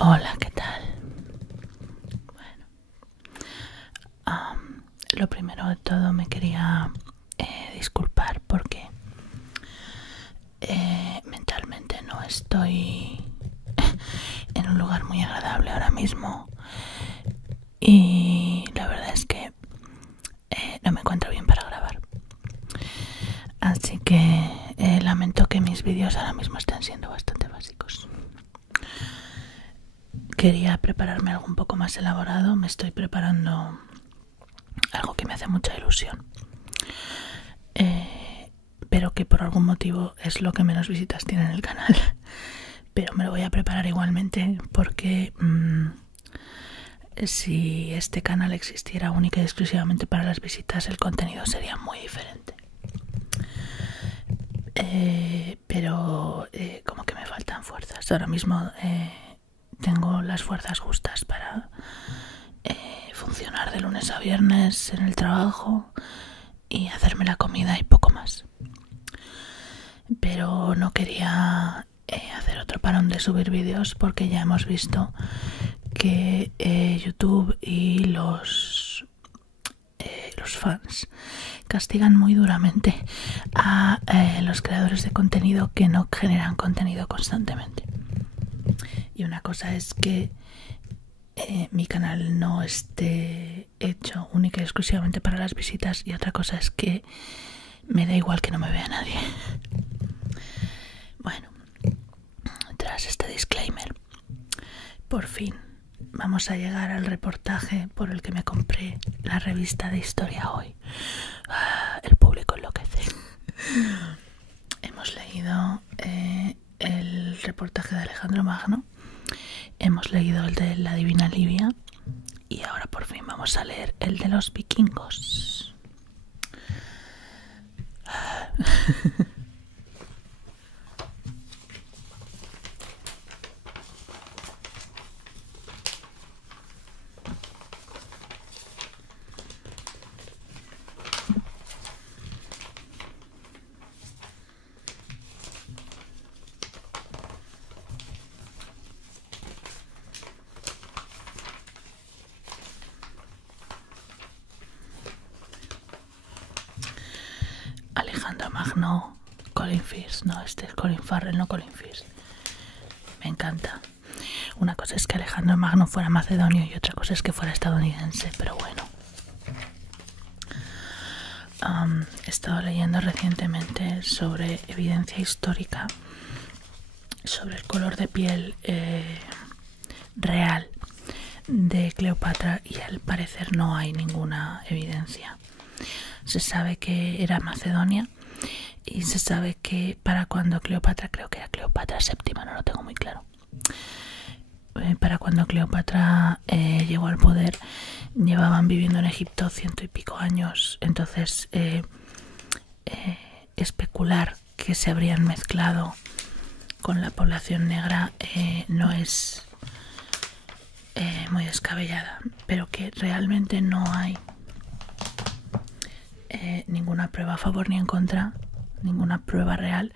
Hola, ¿qué tal? Bueno, lo primero de todo me quería disculpar porque mentalmente no estoy en un lugar muy agradable ahora mismo y la verdad es que no me encuentro bien para grabar. Así que lamento que mis vídeos ahora mismo estén siendo bastante básicos. Quería prepararme algo un poco más elaborado. Me estoy preparando algo que me hace mucha ilusión, pero que por algún motivo es lo que menos visitas tiene en el canal. Pero me lo voy a preparar igualmente porque si este canal existiera única y exclusivamente para las visitas, el contenido sería muy diferente. Pero como que me faltan fuerzas. Ahora mismo tengo las fuerzas justas para funcionar de lunes a viernes en el trabajo y hacerme la comida y poco más. Pero no quería hacer otro parón de subir vídeos porque ya hemos visto que YouTube y los fans castigan muy duramente a los creadores de contenido que no generan contenido constantemente. Y una cosa es que mi canal no esté hecho única y exclusivamente para las visitas, y otra cosa es que me da igual que no me vea nadie. Bueno, tras este disclaimer, por fin vamos a llegar al reportaje por el que me compré la revista de Historia Hoy. El público enloquece. Hemos leído el reportaje de Alejandro Magno, hemos leído el de la Divina Livia y ahora por fin vamos a leer el de los vikingos. Alejandro Magno, Colin Firth, no, este es Colin Farrell, no Colin Firth. Me encanta. Una cosa es que Alejandro Magno fuera macedonio y otra cosa es que fuera estadounidense, pero bueno. He estado leyendo recientemente sobre evidencia histórica sobre el color de piel real de Cleopatra y al parecer no hay ninguna evidencia. Se sabe que era Macedonia y se sabe que para cuando Cleopatra, creo que era Cleopatra VII, no lo tengo muy claro, para cuando Cleopatra llegó al poder llevaban viviendo en Egipto 100 y pico años. Entonces especular que se habrían mezclado con la población negra no es muy descabellada, pero que realmente no hay ninguna prueba a favor ni en contra, ninguna prueba real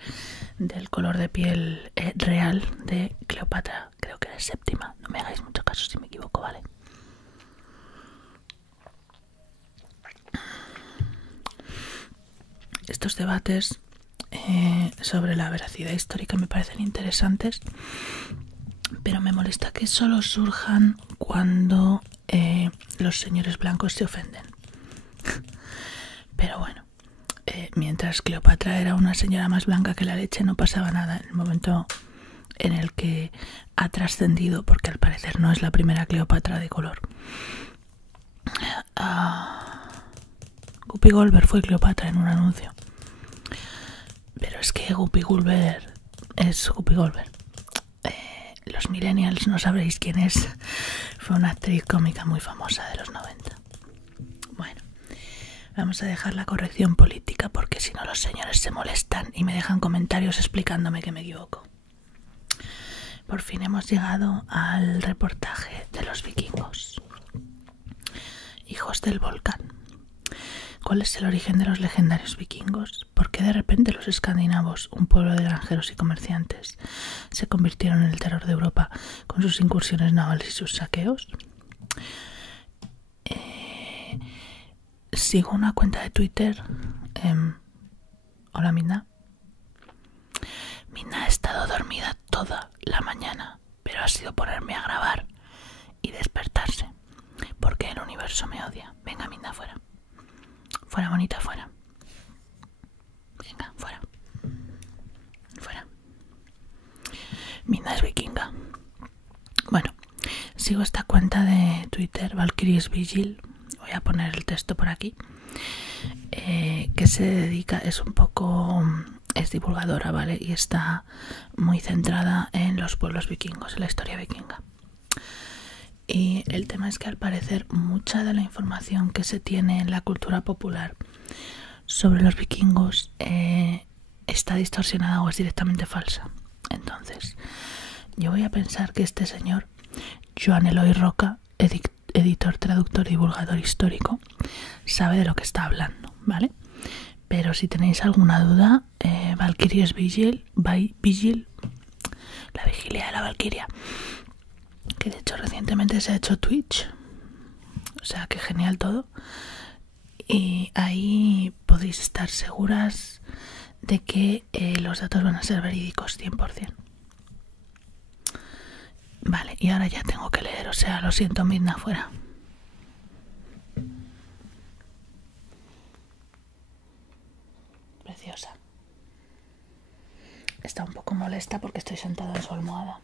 del color de piel real de Cleopatra, creo que era séptima. No me hagáis mucho caso si me equivoco, ¿vale? Estos debates sobre la veracidad histórica me parecen interesantes, pero me molesta que solo surjan cuando los señores blancos se ofenden. Pero bueno, mientras Cleopatra era una señora más blanca que la leche, no pasaba nada. En el momento en el que ha trascendido, porque al parecer no es la primera Cleopatra de color. Whoopi Goldberg fue Cleopatra en un anuncio. Pero es que Whoopi Goldberg es Whoopi Goldberg. Los millennials no sabréis quién es. Fue una actriz cómica muy famosa de los 90. Bueno, vamos a dejar la corrección política porque si no los señores se molestan y me dejan comentarios explicándome que me equivoco. Por fin hemos llegado al reportaje de los vikingos. Hijos del volcán. ¿Cuál es el origen de los legendarios vikingos? ¿Por qué de repente los escandinavos, un pueblo de granjeros y comerciantes, se convirtieron en el terror de Europa con sus incursiones navales y sus saqueos? Sigo una cuenta de Twitter. Hola, Mina. Mina ha estado dormida toda la mañana, pero ha sido ponerme a grabar y despertarse, porque el universo me odia. Venga, Mina, fuera. Fuera, bonita, fuera. Venga, fuera. Fuera. Mina es vikinga. Bueno, sigo esta cuenta de Twitter, Valkyries Vigil. Voy a poner el texto por aquí. Que se dedica, es divulgadora, ¿vale? Y está muy centrada en los pueblos vikingos, en la historia vikinga. Y el tema es que al parecer mucha de la información que se tiene en la cultura popular sobre los vikingos está distorsionada o es directamente falsa. Entonces, yo voy a pensar que este señor, Joan Eloy Roca, editor, traductor y divulgador histórico, sabe de lo que está hablando, ¿vale? Pero si tenéis alguna duda, Valkyries Vigil, la vigilia de la Valkyria, que de hecho recientemente se ha hecho Twitch, o sea que genial todo, y ahí podéis estar seguras de que los datos van a ser verídicos 100%. Vale, y ahora ya tengo que leer, o sea, lo siento, Midna, fuera. Preciosa. Está un poco molesta porque estoy sentada en su almohada.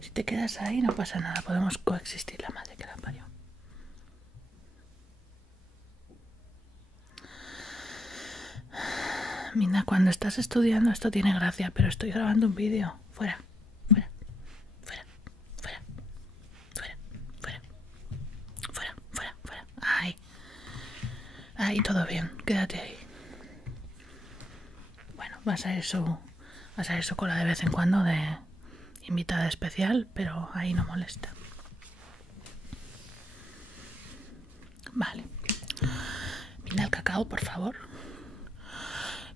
Si te quedas ahí no pasa nada, podemos coexistir, la madre que la parió. Mina, cuando estás estudiando esto tiene gracia, pero estoy grabando un vídeo. Fuera, fuera, fuera, fuera, fuera, fuera, fuera, fuera, fuera. Ahí todo bien, quédate ahí. Bueno, vas a ir su cola de vez en cuando de invitada especial, pero ahí no molesta. Vale. Mina, el cacao, por favor.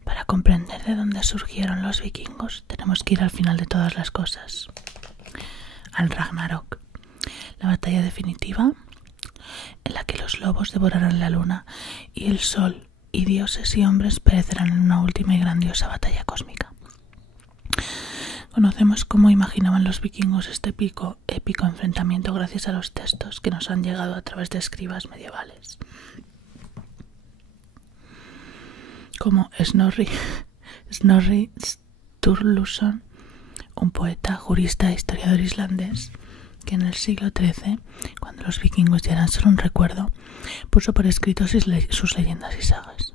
Para comprender de dónde surgieron los vikingos, tenemos que ir al final de todas las cosas, al Ragnarok, la batalla definitiva en la que los lobos devorarán la luna y el sol, y dioses y hombres perecerán en una última y grandiosa batalla cósmica. Conocemos cómo imaginaban los vikingos este épico enfrentamiento gracias a los textos que nos han llegado a través de escribas medievales, como Snorri Sturluson, un poeta, jurista e historiador islandés que en el siglo XIII, cuando los vikingos ya eran solo un recuerdo, puso por escrito sus leyendas y sagas.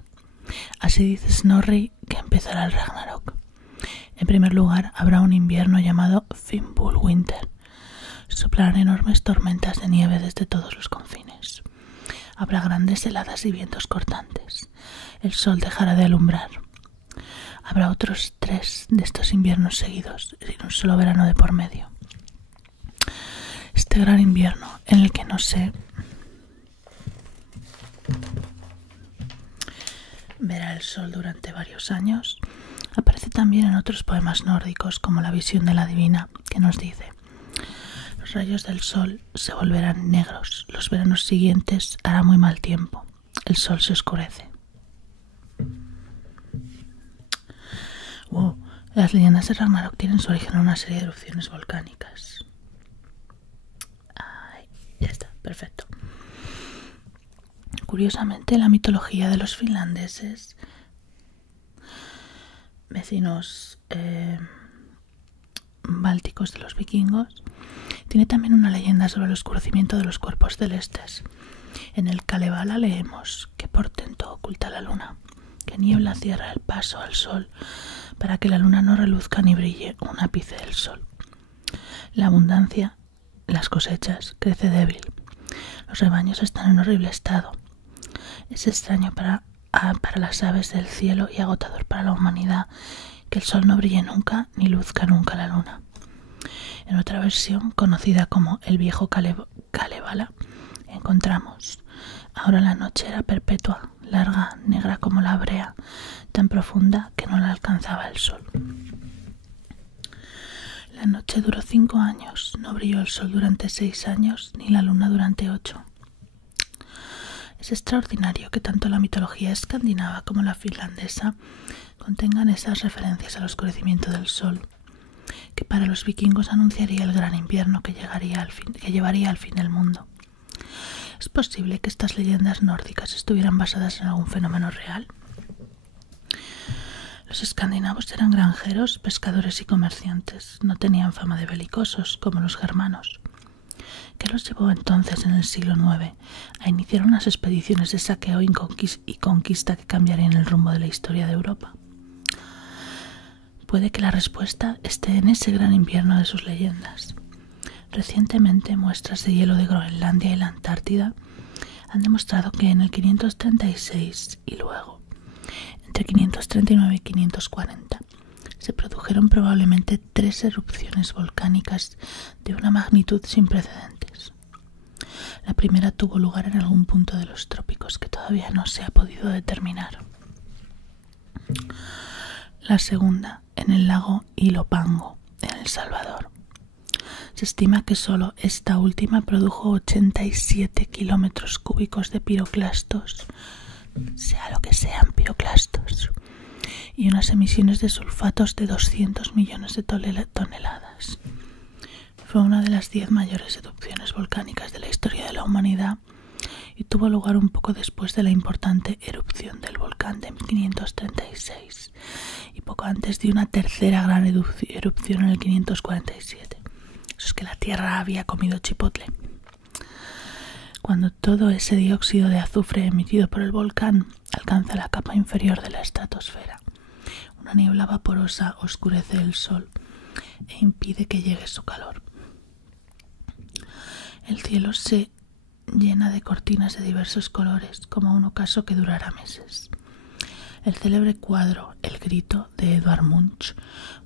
Así dice Snorri que empezará el Ragnarok. En primer lugar, habrá un invierno llamado Fimbulwinter. Soplarán enormes tormentas de nieve desde todos los confines. Habrá grandes heladas y vientos cortantes. El sol dejará de alumbrar. Habrá otros 3 de estos inviernos seguidos, sin un solo verano de por medio. Este gran invierno, en el que no se verá el sol durante varios años, aparece también en otros poemas nórdicos, como la visión de la divina, que nos dice: los rayos del sol se volverán negros, los veranos siguientes hará muy mal tiempo, el sol se oscurece. Las leyendas de Ragnarok tienen su origen en una serie de erupciones volcánicas. Ya está, perfecto. Curiosamente, la mitología de los finlandeses, vecinos bálticos de los vikingos, tiene también una leyenda sobre el oscurecimiento de los cuerpos celestes. En el Kalevala leemos: ¿qué portento oculta la luna? Que niebla cierra el paso al sol para que la luna no reluzca ni brille un ápice del sol. La abundancia, las cosechas, crece débil. Los rebaños están en horrible estado. Es extraño para las aves del cielo y agotador para la humanidad que el sol no brille nunca ni luzca nunca la luna. En En otra versión, conocida como el viejo Kalevala, encontramos: ahora la noche era perpetua, larga, negra como la brea, tan profunda que no la alcanzaba el sol. La noche duró 5 años, no brilló el sol durante 6 años, ni la luna durante 8. Es extraordinario que tanto la mitología escandinava como la finlandesa contengan esas referencias al oscurecimiento del sol, que para los vikingos anunciaría el gran invierno que llevaría al fin del mundo. ¿Es posible que estas leyendas nórdicas estuvieran basadas en algún fenómeno real? Los escandinavos eran granjeros, pescadores y comerciantes. No tenían fama de belicosos como los germanos. ¿Qué los llevó entonces en el siglo IX a iniciar unas expediciones de saqueo y conquista que cambiarían el rumbo de la historia de Europa? Puede que la respuesta esté en ese gran invierno de sus leyendas. Recientemente, muestras de hielo de Groenlandia y la Antártida han demostrado que en el 536 y luego, entre 539 y 540, se produjeron probablemente 3 erupciones volcánicas de una magnitud sin precedentes. La primera tuvo lugar en algún punto de los trópicos que todavía no se ha podido determinar. La segunda en el lago Ilopango, en El Salvador. Se estima que solo esta última produjo 87 kilómetros cúbicos de piroclastos, sea lo que sean piroclastos, y unas emisiones de sulfatos de 200 millones de toneladas. Fue una de las 10 mayores erupciones volcánicas de la historia de la humanidad y tuvo lugar un poco después de la importante erupción del volcán de 1536 y poco antes de una tercera gran erupción en el 547. Eso es que la Tierra había comido chipotle. Cuando todo ese dióxido de azufre emitido por el volcán alcanza la capa inferior de la estratosfera, una niebla vaporosa oscurece el sol e impide que llegue su calor. El cielo se llena de cortinas de diversos colores, como un ocaso que durará meses. El célebre cuadro El grito, de Edvard Munch,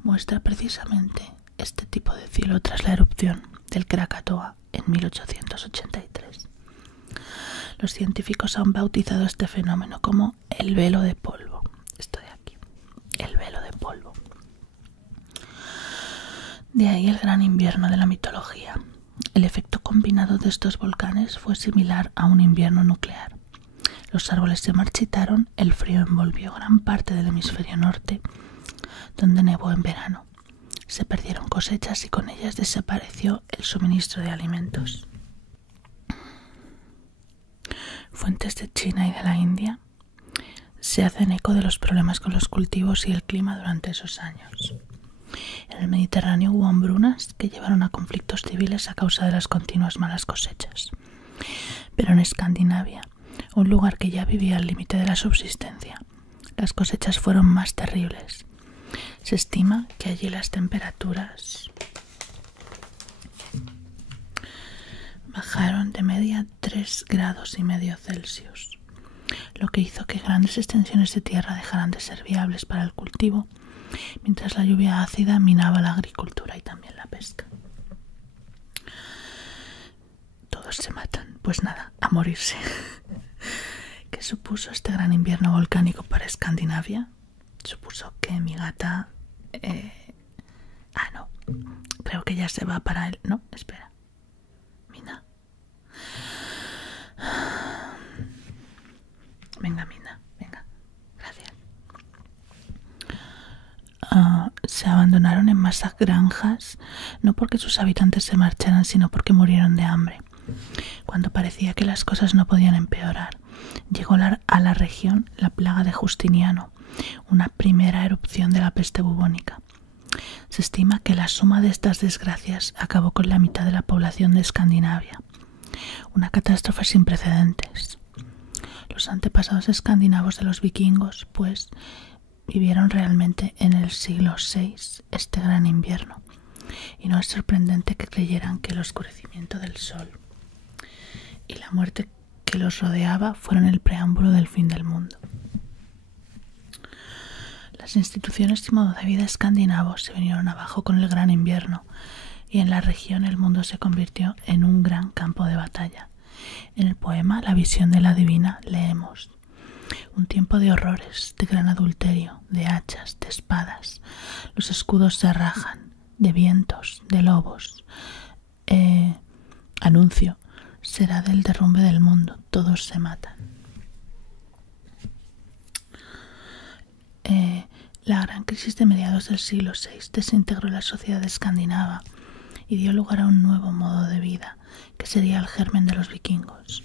muestra precisamente este tipo de cielo tras la erupción del Krakatoa en 1883. Los científicos han bautizado este fenómeno como el velo de polvo. Esto de aquí, el velo de polvo. De ahí el gran invierno de la mitología. El efecto combinado de estos volcanes fue similar a un invierno nuclear. Los árboles se marchitaron, el frío envolvió gran parte del hemisferio norte, donde nevó en verano. Se perdieron cosechas y con ellas desapareció el suministro de alimentos. Fuentes de China y de la India se hacen eco de los problemas con los cultivos y el clima durante esos años. En el Mediterráneo hubo hambrunas que llevaron a conflictos civiles a causa de las continuas malas cosechas. Pero en Escandinavia, un lugar que ya vivía al límite de la subsistencia, las cosechas fueron más terribles. Se estima que allí las temperaturas bajaron de media 3,5 grados Celsius, lo que hizo que grandes extensiones de tierra dejaran de ser viables para el cultivo, mientras la lluvia ácida minaba la agricultura y también la pesca. Todos se matan, pues nada, a morirse. ¿Qué supuso este gran invierno volcánico para Escandinavia? Supuso que mi gata... no, creo que ya se va para él. No, espera. Mina. Venga, Mina, venga. Gracias. Se abandonaron en masa granjas, no porque sus habitantes se marcharan, sino porque murieron de hambre. Cuando parecía que las cosas no podían empeorar, llegó a la región la plaga de Justiniano, una primera erupción de la peste bubónica. Se estima que la suma de estas desgracias acabó con la mitad de la población de Escandinavia. Una catástrofe sin precedentes. Los antepasados escandinavos de los vikingos, pues, vivieron realmente en el siglo VI este gran invierno, y no es sorprendente que creyeran que el oscurecimiento del sol y la muerte que los rodeaba fueron el preámbulo del fin del mundo. Las instituciones y modo de vida escandinavos se vinieron abajo con el gran invierno y en la región el mundo se convirtió en un gran campo de batalla. En el poema La visión de la divina leemos: un tiempo de horrores, de gran adulterio, de hachas, de espadas. Los escudos se rajan, de vientos, de lobos. Anuncio, será del derrumbe del mundo, todos se matan. La gran crisis de mediados del siglo VI desintegró la sociedad escandinava y dio lugar a un nuevo modo de vida, que sería el germen de los vikingos.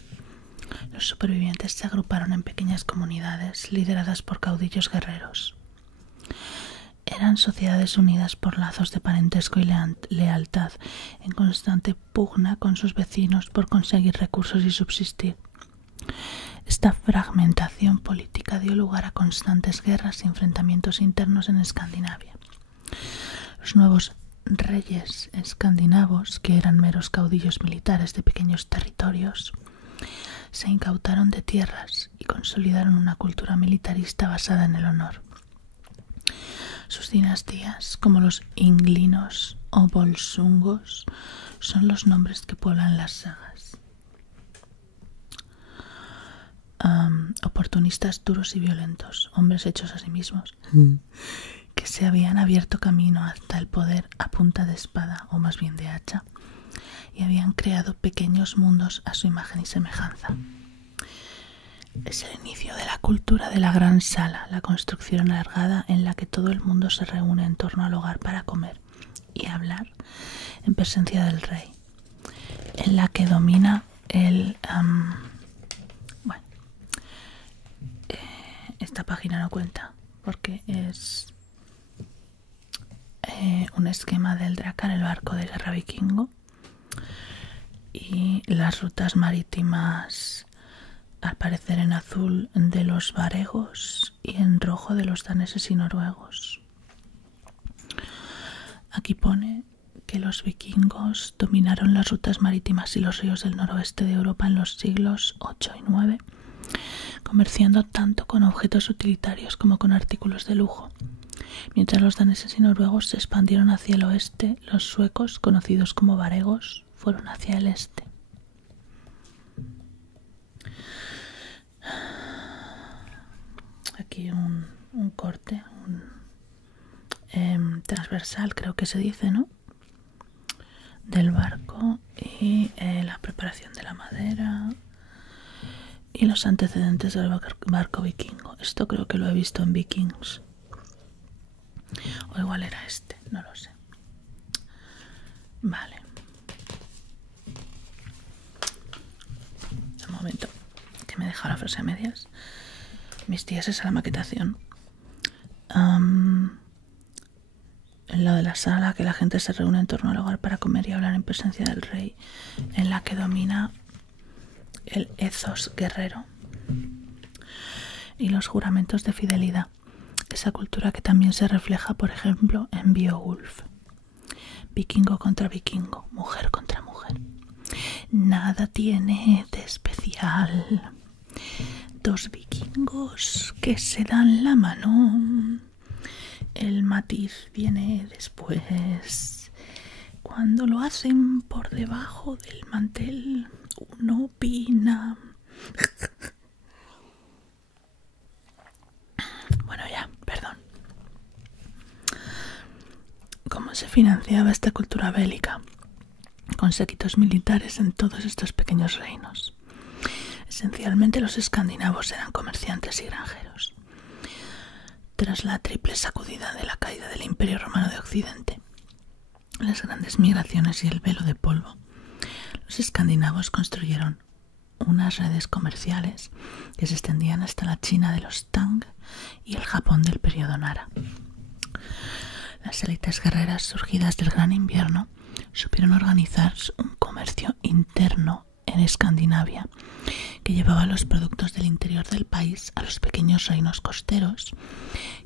Los supervivientes se agruparon en pequeñas comunidades lideradas por caudillos guerreros. Eran sociedades unidas por lazos de parentesco y lealtad, en constante pugna con sus vecinos por conseguir recursos y subsistir. Esta fragmentación política dio lugar a constantes guerras y enfrentamientos internos en Escandinavia. Los nuevos reyes escandinavos, que eran meros caudillos militares de pequeños territorios, se incautaron de tierras y consolidaron una cultura militarista basada en el honor. Sus dinastías, como los inglinos o volsungos, son los nombres que pueblan las sagas. Oportunistas duros y violentos, hombres hechos a sí mismos, que se habían abierto camino hasta el poder a punta de espada, o más bien de hacha, y habían creado pequeños mundos a su imagen y semejanza. Es el inicio de la cultura de la gran sala, la construcción alargada en la que todo el mundo se reúne en torno al hogar para comer y hablar en presencia del rey, en la que domina el... esta página no cuenta porque es un esquema del Drakkar, el barco de guerra vikingo, y las rutas marítimas al parecer en azul de los varegos y en rojo de los daneses y noruegos. Aquí pone que los vikingos dominaron las rutas marítimas y los ríos del noroeste de Europa en los siglos VIII y IX, comerciando tanto con objetos utilitarios como con artículos de lujo. Mientras los daneses y noruegos se expandieron hacia el oeste, los suecos, conocidos como varegos, fueron hacia el este. Aquí un corte, transversal, creo que se dice, ¿no?, del barco, y la preparación de la madera y los antecedentes del barco vikingo. Esto creo que lo he visto en Vikings, o igual era este, no lo sé. Vale, un momento, que me he dejado la frase a medias. Mis tías es a la maquetación. En lo de la sala, que la gente se reúne en torno al hogar para comer y hablar en presencia del rey, en la que domina el ethos guerrero y los juramentos de fidelidad. Esa cultura que también se refleja, por ejemplo, en Beowulf. Vikingo contra vikingo, mujer contra mujer. Nada tiene de especial. Dos vikingos que se dan la mano. El matiz viene después. Cuando lo hacen por debajo del mantel, uno opina. Bueno, ya, perdón. ¿Cómo se financiaba esta cultura bélica? Con séquitos militares en todos estos pequeños reinos. Esencialmente los escandinavos eran comerciantes y granjeros. Tras la triple sacudida de la caída del Imperio Romano de Occidente, las grandes migraciones y el velo de polvo, los escandinavos construyeron unas redes comerciales que se extendían hasta la China de los Tang y el Japón del periodo Nara. Las élites guerreras surgidas del Gran Invierno supieron organizar un comercio interno en Escandinavia, que llevaba los productos del interior del país a los pequeños reinos costeros,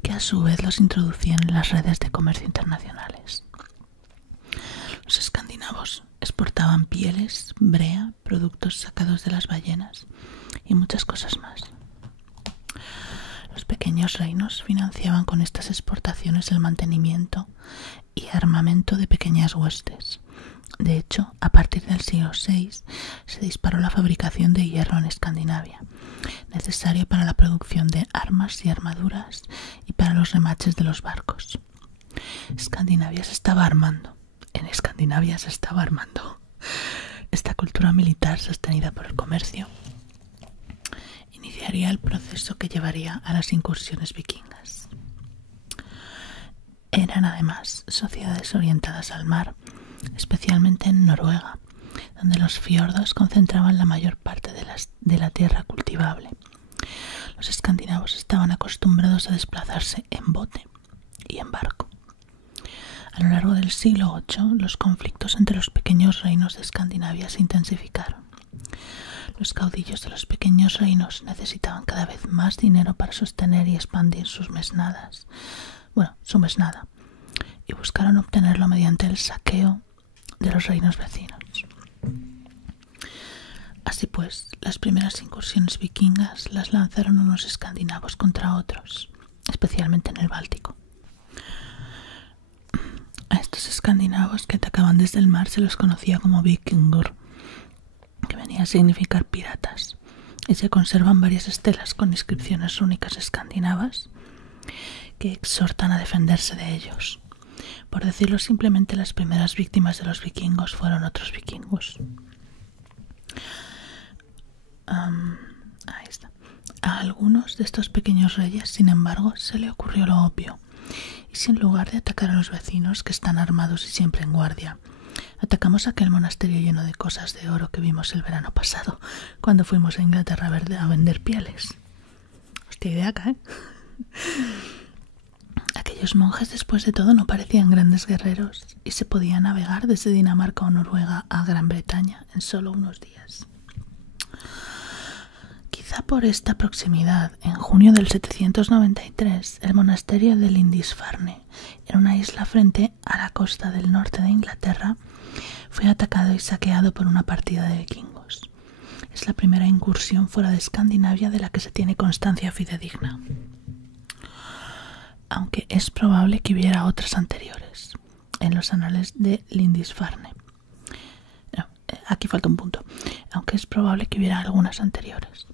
que a su vez los introducían en las redes de comercio internacionales. Los escandinavos exportaban pieles, brea, productos sacados de las ballenas y muchas cosas más. Los pequeños reinos financiaban con estas exportaciones el mantenimiento y armamento de pequeñas huestes, De hecho, a partir del siglo VI se disparó la fabricación de hierro en Escandinavia, necesario para la producción de armas y armaduras y para los remaches de los barcos. Escandinavia se estaba armando. En Escandinavia se estaba armando. Esta cultura militar sostenida por el comercio iniciaría el proceso que llevaría a las incursiones vikingas. Eran además sociedades orientadas al mar, especialmente en Noruega, donde los fiordos concentraban la mayor parte de la tierra cultivable. Los escandinavos estaban acostumbrados a desplazarse en bote y en barco. A lo largo del siglo VIII, los conflictos entre los pequeños reinos de Escandinavia se intensificaron. Los caudillos de los pequeños reinos necesitaban cada vez más dinero para sostener y expandir su mesnada, y buscaron obtenerlo mediante el saqueo de los reinos vecinos. Así pues, las primeras incursiones vikingas las lanzaron unos escandinavos contra otros, especialmente en el Báltico. A estos escandinavos que atacaban desde el mar se los conocía como vikingur, que venía a significar piratas, y se conservan varias estelas con inscripciones rúnicas escandinavas que exhortan a defenderse de ellos. Por decirlo simplemente, las primeras víctimas de los vikingos fueron otros vikingos. Ahí está. A algunos de estos pequeños reyes, sin embargo, se le ocurrió lo obvio, y si en lugar de atacar a los vecinos, que están armados y siempre en guardia, atacamos aquel monasterio lleno de cosas de oro que vimos el verano pasado, cuando fuimos a Inglaterra a vender pieles. Hostia, idea acá, ¿eh? Aquellos monjes, después de todo, no parecían grandes guerreros y se podía navegar desde Dinamarca o Noruega a Gran Bretaña en solo unos días. Quizá por esta proximidad, en junio del 793, el monasterio de Lindisfarne, en una isla frente a la costa del norte de Inglaterra, fue atacado y saqueado por una partida de vikingos. Es la primera incursión fuera de Escandinavia de la que se tiene constancia fidedigna, aunque es probable que hubiera otras anteriores. En los anales de Lindisfarne, aquí falta un punto, aunque es probable que hubiera algunas anteriores.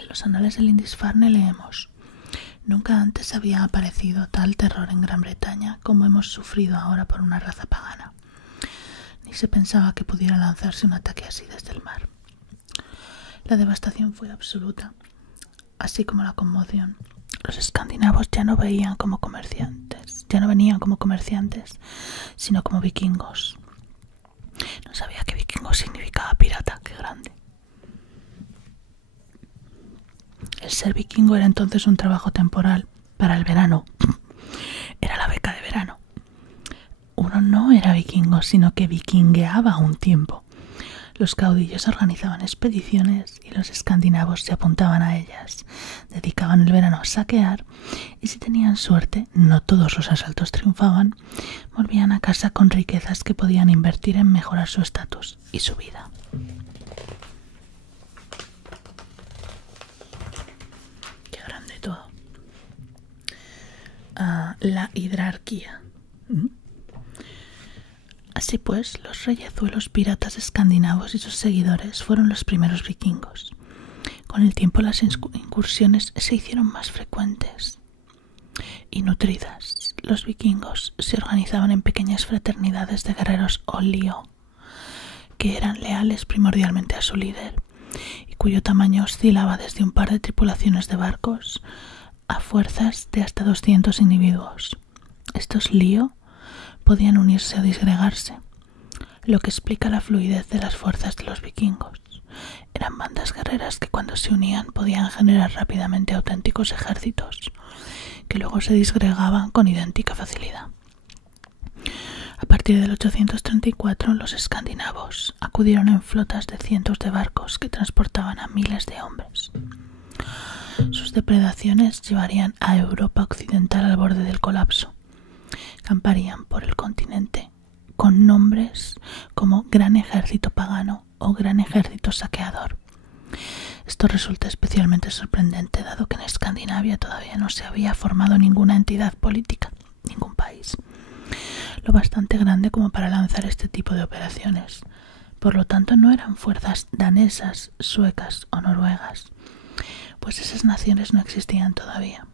En los anales de Lindisfarne leemos: nunca antes había aparecido tal terror en Gran Bretaña como hemos sufrido ahora por una raza pagana. Ni se pensaba que pudiera lanzarse un ataque así desde el mar. La devastación fue absoluta, así como la conmoción. Los escandinavos ya no venían como comerciantes, sino como vikingos. No sabía que vikingo significaba pirata, qué grande. El ser vikingo era entonces un trabajo temporal para el verano. Era la beca de verano. Uno no era vikingo, sino que vikingueaba un tiempo. Los caudillos organizaban expediciones y los escandinavos se apuntaban a ellas. Dedicaban el verano a saquear y, si tenían suerte, no todos los asaltos triunfaban, volvían a casa con riquezas que podían invertir en mejorar su estatus y su vida. Qué grande todo. La hidrarquía. Así pues, los reyezuelos piratas escandinavos y sus seguidores fueron los primeros vikingos. Con el tiempo las incursiones se hicieron más frecuentes y nutridas. Los vikingos se organizaban en pequeñas fraternidades de guerreros o lío, que eran leales primordialmente a su líder y cuyo tamaño oscilaba desde un par de tripulaciones de barcos a fuerzas de hasta 200 individuos. Estos lío podían unirse o disgregarse, lo que explica la fluidez de las fuerzas de los vikingos. Eran bandas guerreras que, cuando se unían, podían generar rápidamente auténticos ejércitos que luego se disgregaban con idéntica facilidad. A partir del 834, los escandinavos acudieron en flotas de cientos de barcos que transportaban a miles de hombres. Sus depredaciones llevarían a Europa occidental al borde del colapso. Camparían por el continente con nombres como Gran Ejército Pagano o Gran Ejército Saqueador. Esto resulta especialmente sorprendente, dado que en Escandinavia todavía no se había formado ninguna entidad política, ningún país. lo bastante grande como para lanzar este tipo de operaciones. Por lo tanto, no eran fuerzas danesas, suecas o noruegas, pues esas naciones no existían todavía.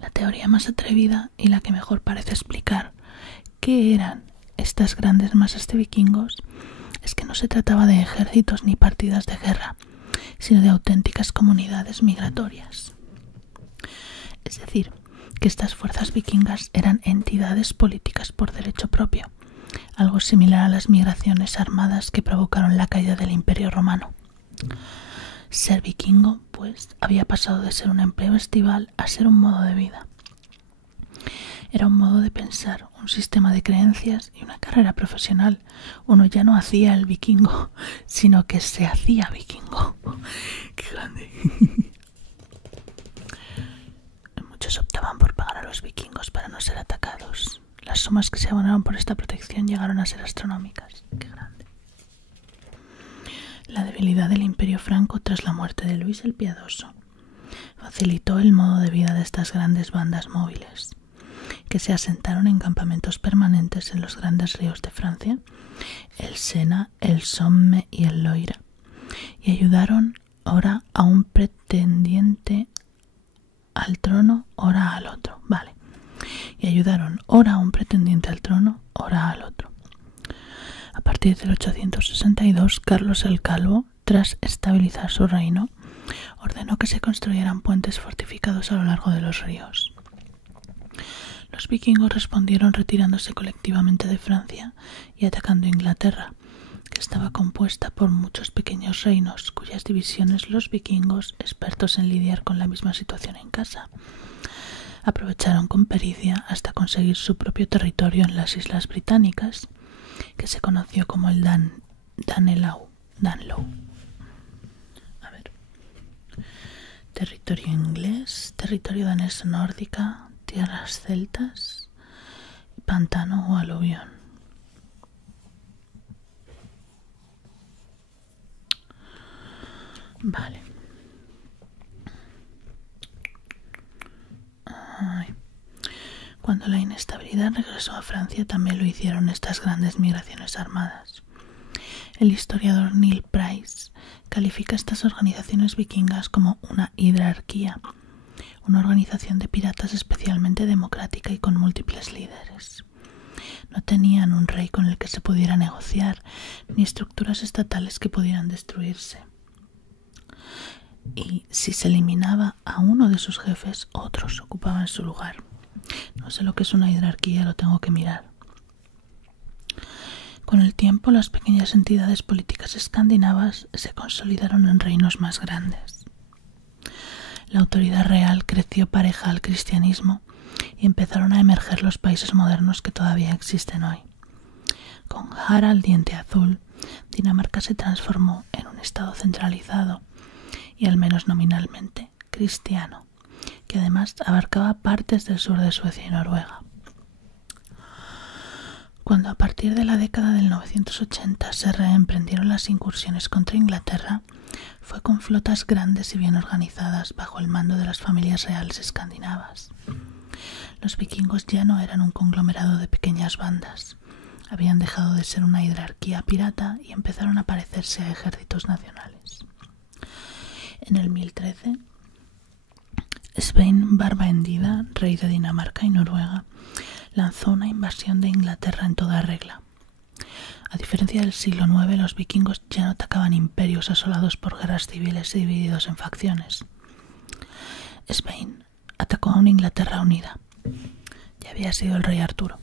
La teoría más atrevida y la que mejor parece explicar qué eran estas grandes masas de vikingos es que no se trataba de ejércitos ni partidas de guerra, sino de auténticas comunidades migratorias. Es decir, que estas fuerzas vikingas eran entidades políticas por derecho propio, algo similar a las migraciones armadas que provocaron la caída del Imperio Romano. Ser vikingo, pues, había pasado de ser un empleo estival a ser un modo de vida. Era un modo de pensar, un sistema de creencias y una carrera profesional. Uno ya no hacía el vikingo, sino que se hacía vikingo. ¡Qué grande! Muchos optaban por pagar a los vikingos para no ser atacados. Las sumas que se abonaron por esta protección llegaron a ser astronómicas. ¡Qué grande! La debilidad del Imperio franco tras la muerte de Luis el Piadoso facilitó el modo de vida de estas grandes bandas móviles, que se asentaron en campamentos permanentes en los grandes ríos de Francia, el Sena, el Somme y el Loira, y ayudaron ora a un pretendiente al trono, ora al otro. Vale. Y ayudaron ora a un pretendiente al trono, ora al otro. A partir del 862, Carlos el Calvo, tras estabilizar su reino, ordenó que se construyeran puentes fortificados a lo largo de los ríos. Los vikingos respondieron retirándose colectivamente de Francia y atacando Inglaterra, que estaba compuesta por muchos pequeños reinos cuyas divisiones los vikingos, expertos en lidiar con la misma situación en casa, aprovecharon con pericia hasta conseguir su propio territorio en las Islas Británicas, que se conoció como el Danelaw. A ver. Territorio inglés, territorio danés nórdica, tierras celtas, pantano o aluvión. Vale. Ay. Cuando la inestabilidad regresó a Francia, también lo hicieron estas grandes migraciones armadas. El historiador Neil Price califica estas organizaciones vikingas como una hidrarquía, una organización de piratas especialmente democrática y con múltiples líderes. No tenían un rey con el que se pudiera negociar, ni estructuras estatales que pudieran destruirse. Y si se eliminaba a uno de sus jefes, otros ocupaban su lugar. No sé lo que es una jerarquía, lo tengo que mirar. Con el tiempo, las pequeñas entidades políticas escandinavas se consolidaron en reinos más grandes. La autoridad real creció pareja al cristianismo y empezaron a emerger los países modernos que todavía existen hoy. Con Harald Diente Azul, Dinamarca se transformó en un estado centralizado y, al menos nominalmente, cristiano, que además abarcaba partes del sur de Suecia y Noruega. Cuando a partir de la década del 980 se reemprendieron las incursiones contra Inglaterra, fue con flotas grandes y bien organizadas bajo el mando de las familias reales escandinavas. Los vikingos ya no eran un conglomerado de pequeñas bandas. Habían dejado de ser una jerarquía pirata y empezaron a parecerse a ejércitos nacionales. En el 1013, Svein Barbahendida, rey de Dinamarca y Noruega, lanzó una invasión de Inglaterra en toda regla. A diferencia del siglo IX, los vikingos ya no atacaban imperios asolados por guerras civiles y divididos en facciones. Svein atacó a una Inglaterra unida. Ya había sido el rey Arturo.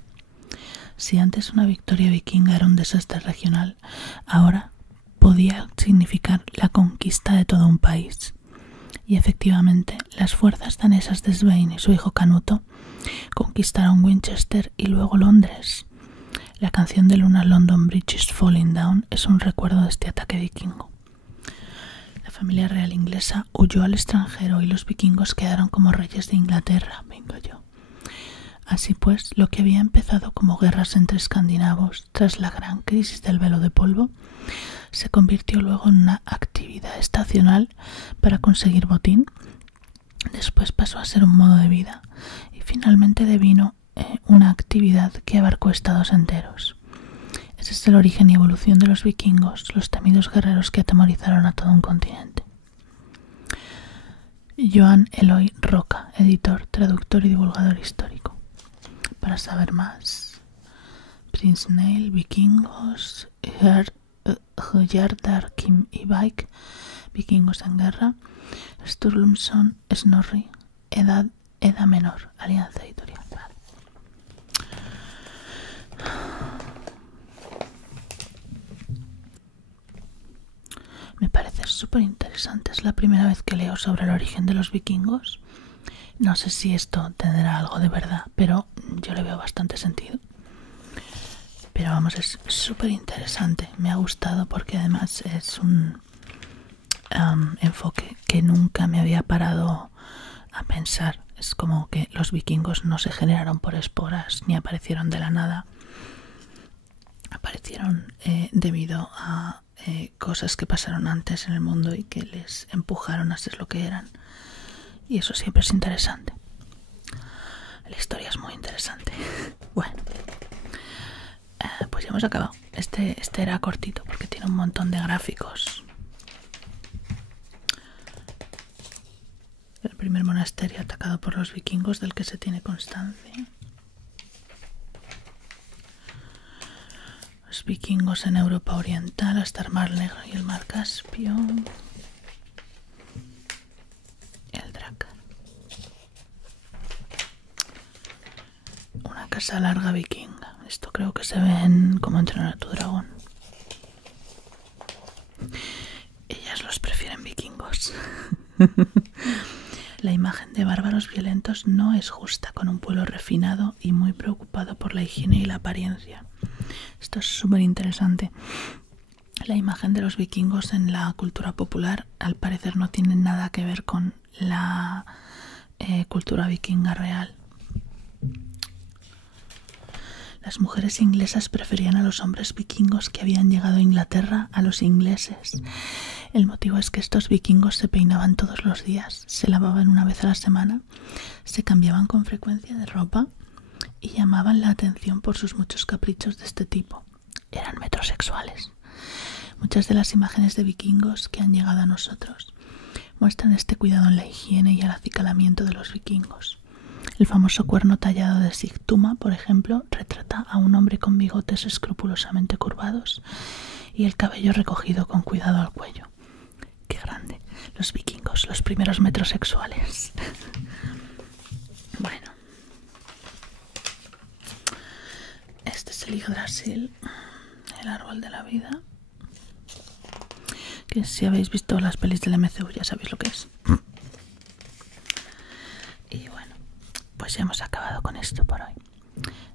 Si antes una victoria vikinga era un desastre regional, ahora podía significar la conquista de todo un país. Y efectivamente, las fuerzas danesas de Svein y su hijo Canuto conquistaron Winchester y luego Londres. La canción de Luna London Bridge is Falling Down es un recuerdo de este ataque vikingo. La familia real inglesa huyó al extranjero y los vikingos quedaron como reyes de Inglaterra. Vengo yo. Así pues, lo que había empezado como guerras entre escandinavos tras la gran crisis del velo de polvo se convirtió luego en una actividad estacional para conseguir botín. Después pasó a ser un modo de vida y finalmente devino una actividad que abarcó estados enteros. Ese es el origen y evolución de los vikingos, los temidos guerreros que atemorizaron a todo un continente. Joan Eloy Roca, editor, traductor y divulgador histórico. Para saber más, Prince Neil, vikingos, Hjardarkim y Bike, vikingos en guerra, Sturluson, Snorri, Edad Menor, Alianza Editorial. Vale. Me parece súper interesante. Es la primera vez que leo sobre el origen de los vikingos. No sé si esto tendrá algo de verdad, pero yo le veo bastante sentido. Pero vamos, es súper interesante. Me ha gustado porque además es un enfoque que nunca me había parado a pensar. Es como que los vikingos no se generaron por esporas ni aparecieron de la nada. Aparecieron debido a cosas que pasaron antes en el mundo y que les empujaron a ser lo que eran. Y eso siempre es interesante. La historia es muy interesante. Bueno, pues ya hemos acabado. Este era cortito porque tiene un montón de gráficos. El primer monasterio atacado por los vikingos del que se tiene constancia. Los vikingos en Europa Oriental hasta el Mar Negro y el Mar Caspio. El Drakkar. Una casa larga vikinga. Esto creo que se ve en Cómo entrenar a tu dragón. Ellas los prefieren vikingos. La imagen de bárbaros violentos no es justa con un pueblo refinado y muy preocupado por la higiene y la apariencia. Esto es súper interesante. La imagen de los vikingos en la cultura popular al parecer no tiene nada que ver con la cultura vikinga real. Las mujeres inglesas preferían a los hombres vikingos que habían llegado a Inglaterra a los ingleses. El motivo es que estos vikingos se peinaban todos los días, se lavaban una vez a la semana, se cambiaban con frecuencia de ropa y llamaban la atención por sus muchos caprichos de este tipo. Eran metrosexuales. Muchas de las imágenes de vikingos que han llegado a nosotros muestran este cuidado en la higiene y el acicalamiento de los vikingos. El famoso cuerno tallado de Sigtuma, por ejemplo, retrata a un hombre con bigotes escrupulosamente curvados y el cabello recogido con cuidado al cuello. ¡Qué grande! Los vikingos, los primeros metrosexuales. Bueno. Este es el Yggdrasil, el árbol de la vida. Que si habéis visto las pelis del MCU ya sabéis lo que es. Y bueno, pues ya hemos acabado con esto por hoy.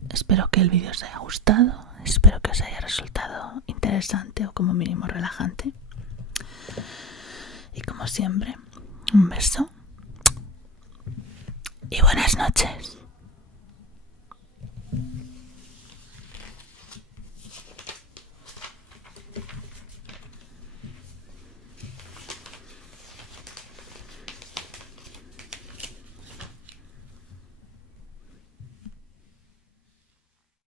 Espero que el vídeo os haya gustado, espero que os haya resultado interesante o como mínimo relajante. Y como siempre, un beso y buenas noches.